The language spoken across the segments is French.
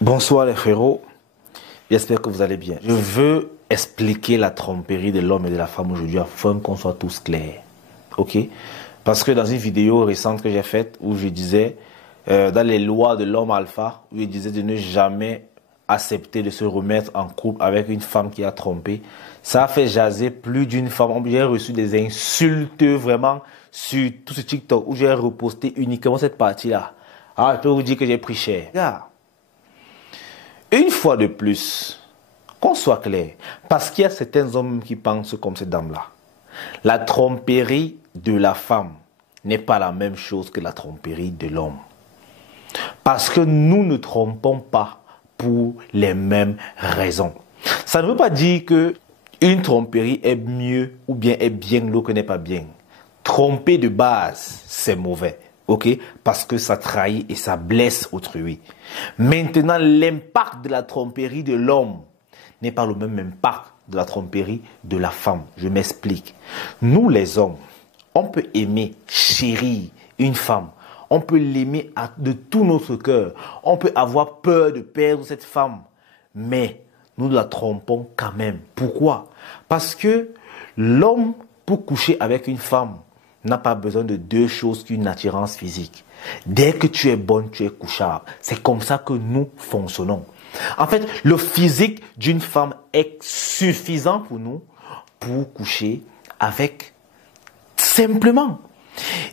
Bonsoir les frérots, j'espère que vous allez bien. Je veux expliquer la tromperie de l'homme et de la femme aujourd'hui afin qu'on soit tous clairs. Ok? Parce que dans une vidéo récente que j'ai faite où je disais, dans les lois de l'homme alpha, où je disais de ne jamais accepter de se remettre en couple avec une femme qui a trompé, ça a fait jaser plus d'une femme. J'ai reçu des insultes vraiment sur tout ce TikTok où j'ai reposté uniquement cette partie-là. Ah, je peux vous dire que j'ai pris cher. Regarde. Une fois de plus, qu'on soit clair, parce qu'il y a certains hommes qui pensent comme cette dame-là. La tromperie de la femme n'est pas la même chose que la tromperie de l'homme. Parce que nous ne trompons pas pour les mêmes raisons. Ça ne veut pas dire que une tromperie est mieux ou bien est bien, l'autre n'est pas bien. Tromper de base, c'est mauvais. Ok, parce que ça trahit et ça blesse autrui. Maintenant, l'impact de la tromperie de l'homme n'est pas le même impact de la tromperie de la femme. Je m'explique. Nous, les hommes, on peut aimer, chérir une femme. On peut l'aimer de tout notre cœur. On peut avoir peur de perdre cette femme. Mais nous la trompons quand même. Pourquoi? Parce que l'homme, pour coucher avec une femme, n'a pas besoin de deux choses qu'une attirance physique. Dès que tu es bonne, tu es couchable. C'est comme ça que nous fonctionnons. En fait, le physique d'une femme est suffisant pour nous pour coucher avec simplement.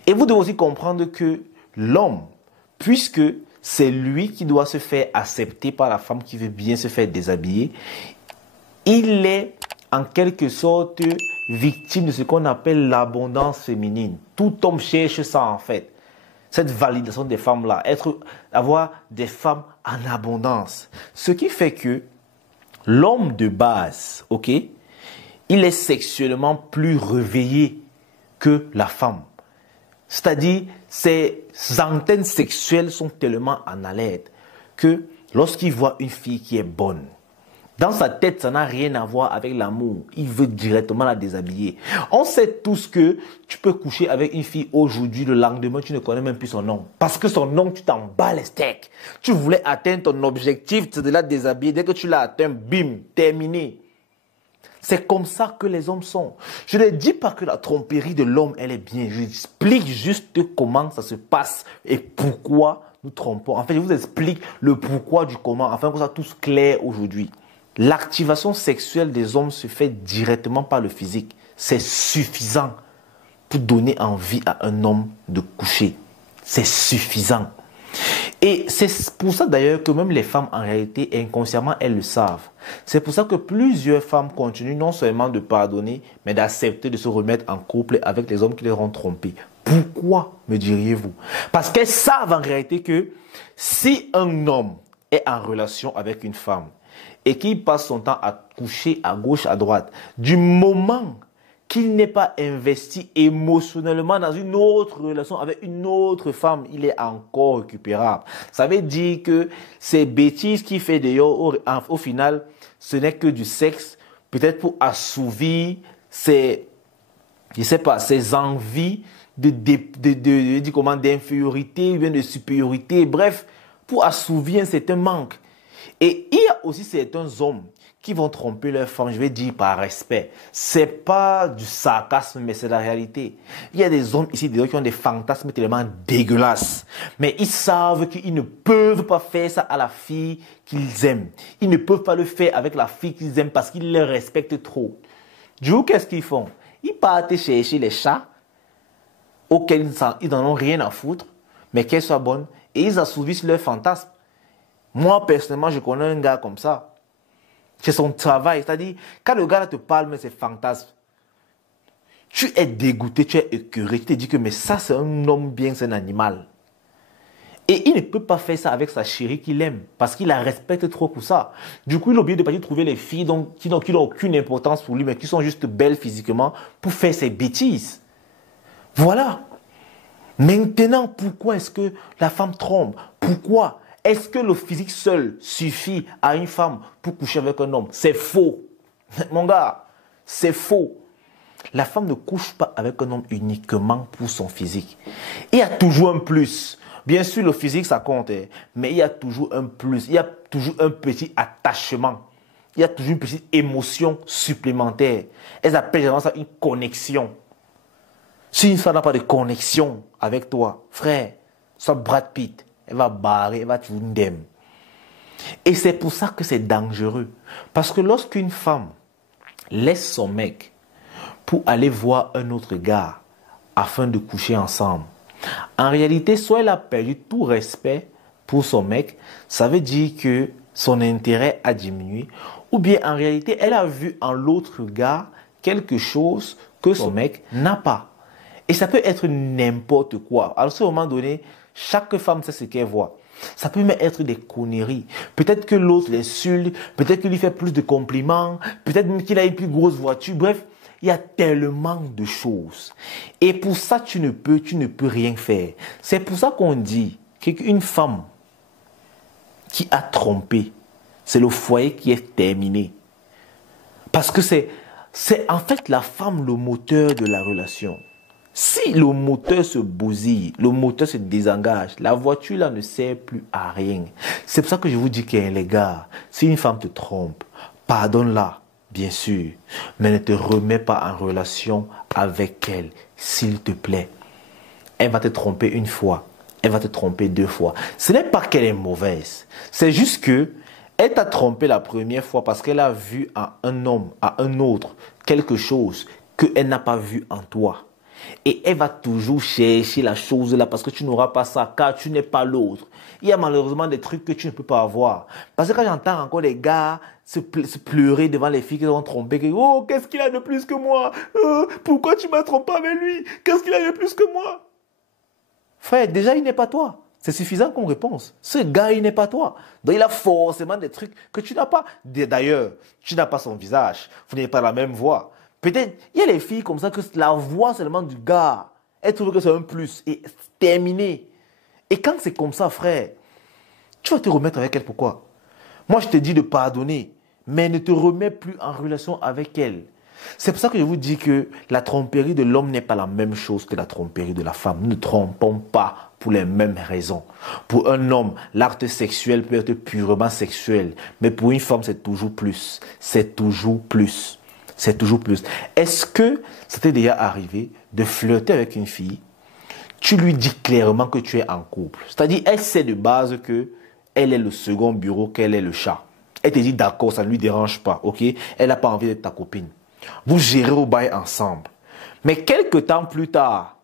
Et vous devez aussi comprendre que l'homme, puisque c'est lui qui doit se faire accepter par la femme qui veut bien se faire déshabiller, il est en quelque sorte victime de ce qu'on appelle l'abondance féminine. Tout homme cherche ça en fait. Cette validation des femmes-là, avoir des femmes en abondance. Ce qui fait que l'homme de base, ok, il est sexuellement plus réveillé que la femme. C'est-à-dire, ses antennes sexuelles sont tellement en alerte que lorsqu'il voit une fille qui est bonne, dans sa tête, ça n'a rien à voir avec l'amour. Il veut directement la déshabiller. On sait tous que tu peux coucher avec une fille aujourd'hui, le lendemain, tu ne connais même plus son nom. Parce que son nom, tu t'en bats les steaks. Tu voulais atteindre ton objectif, c'est de la déshabiller. Dès que tu l'as atteint, bim, terminé. C'est comme ça que les hommes sont. Je ne dis pas que la tromperie de l'homme, elle est bien. Je explique juste comment ça se passe et pourquoi nous trompons. En fait, je vous explique le pourquoi du comment, afin que ça soit tous clair aujourd'hui. L'activation sexuelle des hommes se fait directement par le physique. C'est suffisant pour donner envie à un homme de coucher. C'est suffisant. Et c'est pour ça d'ailleurs que même les femmes, en réalité, inconsciemment, elles le savent. C'est pour ça que plusieurs femmes continuent non seulement de pardonner, mais d'accepter de se remettre en couple avec les hommes qui les ont trompés. Pourquoi, me diriez-vous? Parce qu'elles savent en réalité que si un homme est en relation avec une femme, et qu'il passe son temps à coucher à gauche, à droite, du moment qu'il n'est pas investi émotionnellement dans une autre relation avec une autre femme, il est encore récupérable. Ça veut dire que ces bêtises qu'il fait d'ailleurs, au final, ce n'est que du sexe, peut-être pour assouvir ses, ses envies d'infériorité, ou bien de supériorité, bref, pour assouvir un certain manque. Et il y a aussi certains hommes qui vont tromper leur femme, je vais dire par respect. C'est pas du sarcasme, mais c'est la réalité. Il y a des hommes ici qui ont des fantasmes tellement dégueulasses. Mais ils savent qu'ils ne peuvent pas faire ça à la fille qu'ils aiment. Ils ne peuvent pas le faire avec la fille qu'ils aiment parce qu'ils les respectent trop. Du coup, qu'est-ce qu'ils font? Ils partent chercher les chats auxquels ils n'en ont rien à foutre, mais qu'elles soient bonnes, et ils assouvissent leurs fantasmes. Moi, personnellement, je connais un gars comme ça. C'est son travail. C'est-à-dire, quand le gars te parle, mais c'est fantasme, tu es dégoûté, tu es écœuré. Tu te dis que mais ça, c'est un homme bien, c'est un animal. Et il ne peut pas faire ça avec sa chérie qu'il aime, parce qu'il la respecte trop pour ça. Du coup, il a oublié de partir trouver les filles qui n'ont aucune importance pour lui, mais qui sont juste belles physiquement, pour faire ses bêtises. Voilà. Maintenant, pourquoi est-ce que la femme trompe? Pourquoi? Est-ce que le physique seul suffit à une femme pour coucher avec un homme? C'est faux. Mon gars, c'est faux. La femme ne couche pas avec un homme uniquement pour son physique. Il y a toujours un plus. Bien sûr, le physique, ça compte, hein, mais il y a toujours un plus, il y a toujours un petit attachement. Il y a toujours une petite émotion supplémentaire. Elles appellent généralement ça une connexion. Si une femme n'a pas de connexion avec toi, frère, soit Brad Pitt, elle va barrer, elle va te ndem. Et c'est pour ça que c'est dangereux. Parce que lorsqu'une femme laisse son mec pour aller voir un autre gars afin de coucher ensemble, en réalité, soit elle a perdu tout respect pour son mec, ça veut dire que son intérêt a diminué, ou bien en réalité, elle a vu en l'autre gars quelque chose que son mec n'a pas. Et ça peut être n'importe quoi. Alors, à ce moment donné, chaque femme sait ce qu'elle voit. Ça peut même être des conneries. Peut-être que l'autre l'insulte, peut-être qu'il lui fait plus de compliments, peut-être même qu'il a une plus grosse voiture. Bref, il y a tellement de choses. Et pour ça, tu ne peux rien faire. C'est pour ça qu'on dit qu'une femme qui a trompé, c'est le foyer qui est terminé. Parce que c'est en fait la femme le moteur de la relation. Si le moteur se bousille, le moteur se désengage, la voiture là ne sert plus à rien. C'est pour ça que je vous dis que les gars, si une femme te trompe, pardonne-la, bien sûr, mais ne te remets pas en relation avec elle, s'il te plaît. Elle va te tromper une fois, elle va te tromper deux fois. Ce n'est pas qu'elle est mauvaise, c'est juste que elle t'a trompé la première fois parce qu'elle a vu à un homme, à un autre, quelque chose qu'elle n'a pas vu en toi. Et elle va toujours chercher la chose là parce que tu n'auras pas ça, car tu n'es pas l'autre. Il y a malheureusement des trucs que tu ne peux pas avoir. Parce que quand j'entends encore les gars se pleurer devant les filles qui ont trompé, que, oh, qu'est-ce qu'il a de plus que moi? Pourquoi tu m'as trompé avec lui? Qu'est-ce qu'il a de plus que moi? Frère, déjà il n'est pas toi. C'est suffisant comme réponse. Ce gars, il n'est pas toi. Donc il a forcément des trucs que tu n'as pas. D'ailleurs, tu n'as pas son visage. Vous n'avez pas la même voix. Peut-être, il y a des filles comme ça que la voix seulement du gars, elles trouvent que c'est un plus. Et c'est terminé. Et quand c'est comme ça, frère, tu vas te remettre avec elle. Pourquoi? Moi, je te dis de pardonner, mais ne te remets plus en relation avec elle. C'est pour ça que je vous dis que la tromperie de l'homme n'est pas la même chose que la tromperie de la femme. Nous ne trompons pas pour les mêmes raisons. Pour un homme, l'acte sexuel peut être purement sexuel, mais pour une femme, c'est toujours plus. C'est toujours plus. C'est toujours plus. Est-ce que ça t'est déjà arrivé de flirter avec une fille? Tu lui dis clairement que tu es en couple. C'est-à-dire, elle sait de base que elle est le second bureau, qu'elle est le chat. Elle te dit d'accord, ça ne lui dérange pas, ok? Elle n'a pas envie d'être ta copine. Vous gérez au bail ensemble. Mais quelques temps plus tard,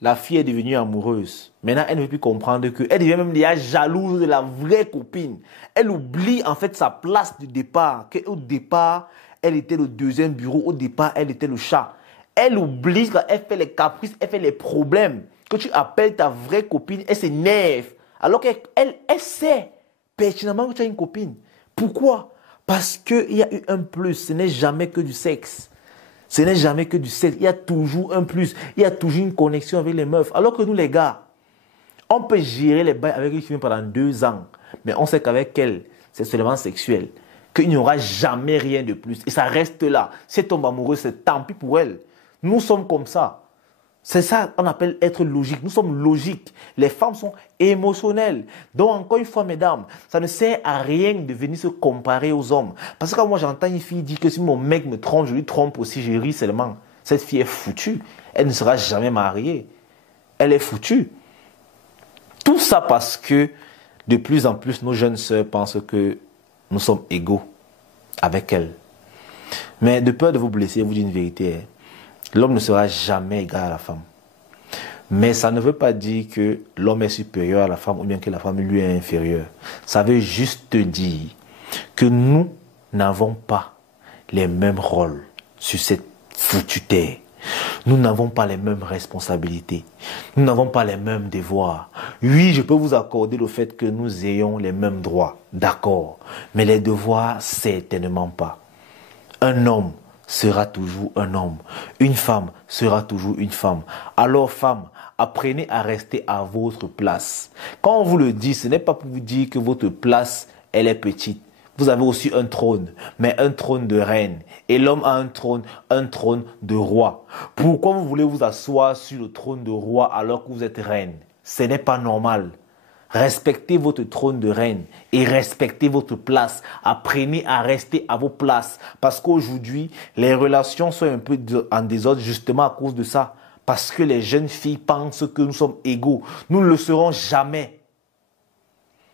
la fille est devenue amoureuse. Maintenant, elle ne veut plus comprendre que elle devient même déjà jalouse de la vraie copine. Elle oublie en fait sa place du départ. Qu'au départ, elle était le deuxième bureau. Au départ, elle était le chat. Elle oublie qu'elle fait les caprices, elle fait les problèmes. Que tu appelles ta vraie copine, elle s'énerve. Alors qu'elle sait pertinemment que tu as une copine. Pourquoi? Parce qu'il y a eu un plus. Ce n'est jamais que du sexe. Ce n'est jamais que du sexe. Il y a toujours un plus. Il y a toujours une connexion avec les meufs. Alors que nous, les gars, on peut gérer les bails avec une fille pendant 2 ans. Mais on sait qu'avec elle, c'est seulement sexuel. Qu'il n'y aura jamais rien de plus. Et ça reste là. Si elle tombe amoureuse, c'est tant pis pour elle. Nous sommes comme ça. C'est ça qu'on appelle être logique. Nous sommes logiques. Les femmes sont émotionnelles. Donc, encore une fois, mesdames, ça ne sert à rien de venir se comparer aux hommes. Parce que quand moi, j'entends une fille dire que si mon mec me trompe, je lui trompe aussi, je ris seulement. Cette fille est foutue. Elle ne sera jamais mariée. Elle est foutue. Tout ça parce que de plus en plus, nos jeunes sœurs pensent que nous sommes égaux avec elles. Mais de peur de vous blesser, je vous dis une vérité. L'homme ne sera jamais égal à la femme. Mais ça ne veut pas dire que l'homme est supérieur à la femme ou bien que la femme lui est inférieure. Ça veut juste dire que nous n'avons pas les mêmes rôles sur cette foutue terre. Nous n'avons pas les mêmes responsabilités. Nous n'avons pas les mêmes devoirs. Oui, je peux vous accorder le fait que nous ayons les mêmes droits. D'accord. Mais les devoirs, certainement pas. Un homme sera toujours un homme. Une femme sera toujours une femme. Alors, femmes, apprenez à rester à votre place. Quand on vous le dit, ce n'est pas pour vous dire que votre place, elle est petite. Vous avez aussi un trône, mais un trône de reine. Et l'homme a un trône de roi. Pourquoi vous voulez vous asseoir sur le trône de roi alors que vous êtes reine? Ce n'est pas normal. Respectez votre trône de reine et respectez votre place. Apprenez à rester à vos places. Parce qu'aujourd'hui, les relations sont un peu en désordre justement à cause de ça. Parce que les jeunes filles pensent que nous sommes égaux. Nous ne le serons jamais.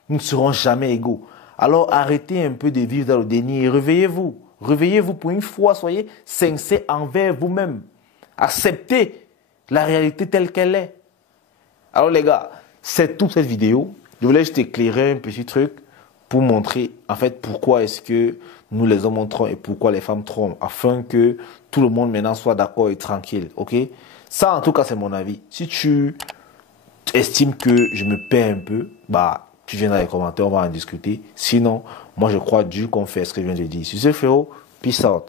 Nous ne serons jamais égaux. Alors arrêtez un peu de vivre dans le déni et réveillez-vous. Réveillez-vous pour une fois. Soyez sincères envers vous-même. Acceptez la réalité telle qu'elle est. Alors les gars, c'est toute cette vidéo. Je voulais juste éclairer un petit truc pour montrer en fait pourquoi est-ce que nous les hommes on trompe et pourquoi les femmes trompent, afin que tout le monde maintenant soit d'accord et tranquille, ok? Ça en tout cas c'est mon avis. Si tu estimes que je me perds un peu, bah tu viens dans les commentaires, on va en discuter. Sinon, moi je crois dur qu'on fait ce que je viens de dire. Sur ce frérot, peace out.